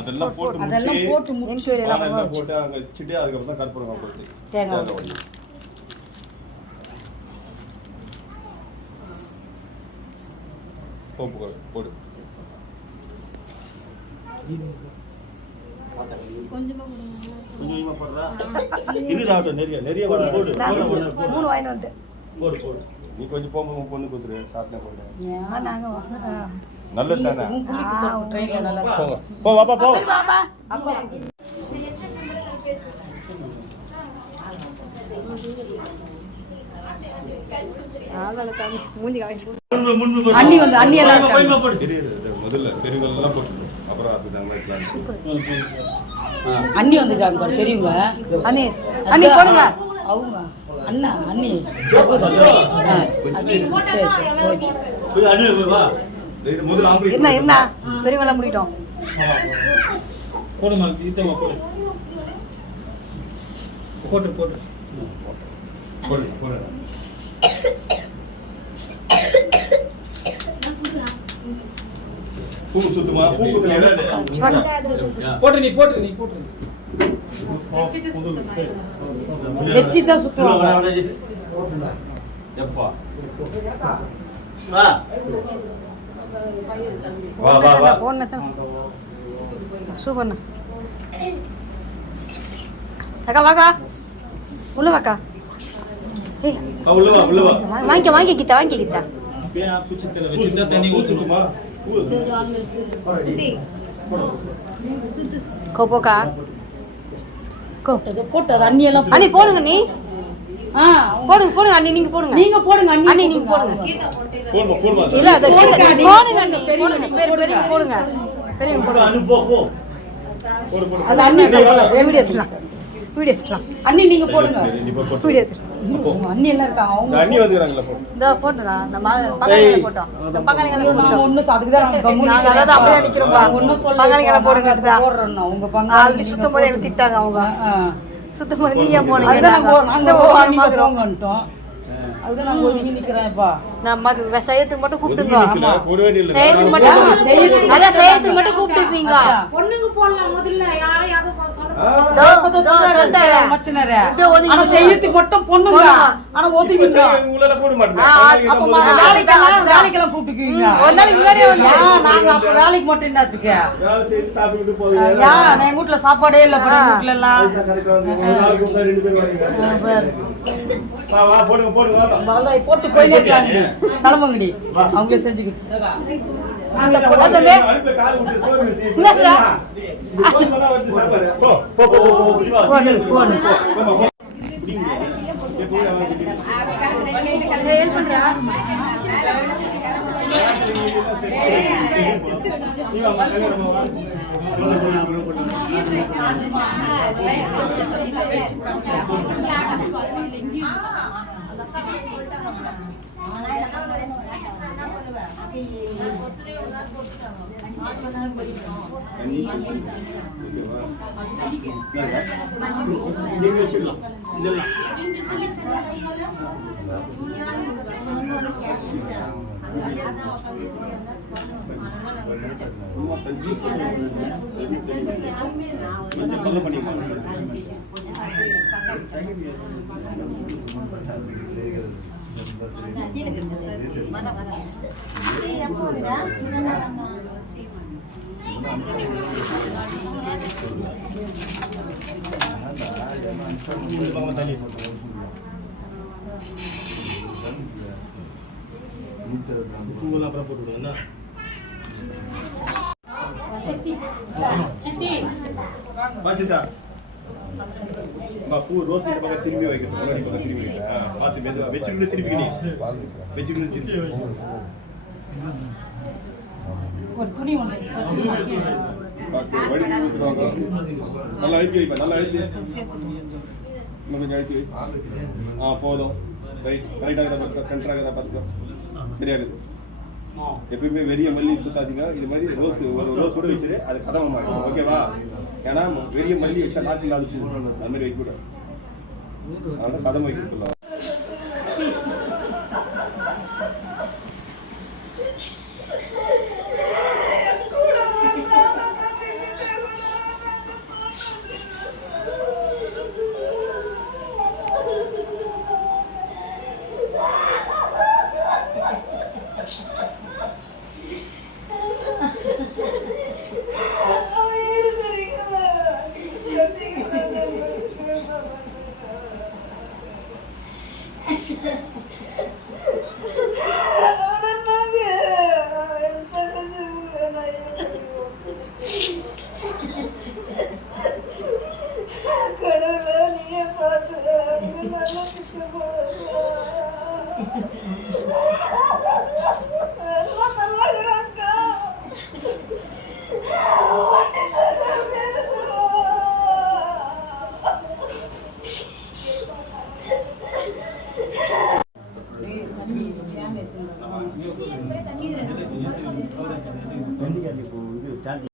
அதெல்லாம் போட்டு முடிச்சு எல்லாம் போட்டு அங்க வச்சுட்டு அதுக்கப்புறம் தான் கற்பூரம் போட்டு தேங்காய் ஓடி போடு கொஞ்சமா போடுறா இதுதான் நிறைய போடு மூணு வாங்கிட்டு வந்து போடு நீ கொஞ்சம் போங்க பொண்ணு குத்துரு சாப்பிட்டா போடு நல்லது தானே போ பாப்பா போ அண்ணி வந்து அண்ணி எல்லாம் முதல்ல பெரியவங்க போட்டு அப்புறம் அண்ணி வந்துட்டாங்க பாரு பெரியவங்க அண்ணி அண்ணி போடுங்க அவங்க அண்ணா அண்ணி என்ன என்ன பெரியவங்க முடிட்டோம் போடுமா இதமா போடு போடு போடு போடு பூ சுத்துமா பூ குத்துறேன் போடு நீ போடு வெச்சிட்டா சுத்துவாங்க எப்பா வா போடுங்க சூப்பர்ண்ணா அக்கா வாக்கா உள்ள வாக்கா உள்ள வா வாங்கி கிட்ட வச்சிட்டா தண்ணி ஊத்துமா கோபோக்கா போட்டு அது அண்ணி எல்லாம் அண்ணி போடுங்க நீ போடுங்க அண்ணி நீங்க போடுங்க அண்ணி நீங்க போடுங்க இல்ல அது போடுங்க அண்ணி போடுங்க பெரிய போடுங்க அது அண்ணி வீடியோ எடுத்துலாம் அண்ணி நீங்க போடுங்க வீடியோ எடுத்துலாம் அண்ணி எல்லாம் இருக்காங்க அவங்க அண்ணி வந்துறாங்கல போ இந்த போடுடா இந்த பங்காளிகளை போட்டோம் இந்த பங்காளிகளை போட்டோம் ஒண்ணு அதுக்கு தான் நாங்க அத அப்படியே நிக்கிறோம் பா ஒண்ணு சொல்ல பங்காளிகளை போடுங்கடா போடுறோம் உங்க பங்காளி சுத்தம் போதே திட்டாங்க அவங்க சுத்தம் போதே நீங்க போடுங்க அதுதான் நாங்க வந்துட்டோம் அதுதான் நான் ஒதுங்கி நிக்கிறேன்ப்பா நான் செய்யறதுக்கு மட்டும் கூப்பிட்டுங்க ஆமா செய்யறதுக்கு மட்டும் அதான் செய்யறதுக்கு மட்டும் கூப்பிட்டுப்பீங்க பொண்ணுங்க போடலாம் முதல்ல யாரையாவது செய்யறதுக்கு மட்டும் பொண்ணுங்க ஆனா ஒதுங்கிங்க உங்களல போட மாட்டேன் வேலைக்கெல்லாம் கூப்பிட்டுக்குவீங்க ஒரு நாளைக்கு முன்னாடியே வந்து நாங்க அப்ப வேலைக்கு மட்டும் என்னத்துக்கு வேலை செய்து சாப்பிட்டு போவீங்க நான் எங்க வீட்டுல சாப்பாடே இல்ல வீட்டுல எல்லாம் ரெண்டு பேர் வரீங்க வா போடுங்க போட்டு போயிட்டே இருக்காங்க தலைமங்கடி அவங்க செஞ்சுக்கிட்டு பூ ரோஸ் பக்கம் திரும்பி வைக்கணும் முன்னாடி பக்கம் திரும்பி வைக்கணும் பார்த்து மெதுவா வச்சுக்கிட்டு திருப்பிக்கணும் வச்சுக்கிட்டு திருப்பி ஒரு துணி ஒண்ணு நல்லா அழுத்தி வைப்பா நல்லா அழுத்தி இன்னும் கொஞ்சம் அழுத்தி வை போதும் ரைட் ரைட்டாக தான் சென்டராக தான் பார்த்துக்கோ சரியாகுது எப்பயுமே வெறிய மல்லி சுத்தாதீங்க இது மாதிரி ரோஸ் ஒரு ரோஸ் கூட வச்சுட்டு அது கதவை மாட்டோம் ஓகேவா ஏன்னா வெறிய மல்லி வச்சா நாக்கு இல்லாத பூ அது மாதிரி வைக்க கூடாது அதனால கதவை வைக்க சொல்லலாம்